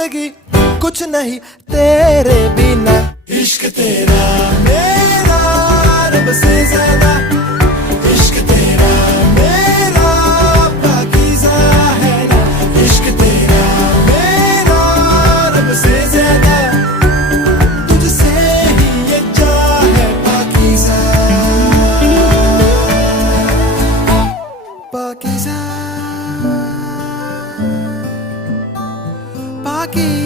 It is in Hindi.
जिंदगी कुछ नहीं तेरे बिना। इश्क तेरा मेरा रब से ज्यादा, इश्क तेरा मेरा पाकीज़ा है ना। इश्क तेरा मेरा रब से ज्यादा, तुझसे ही ये चाह है पाकीज़ा, पाकीज़ा, पाकीज़ा।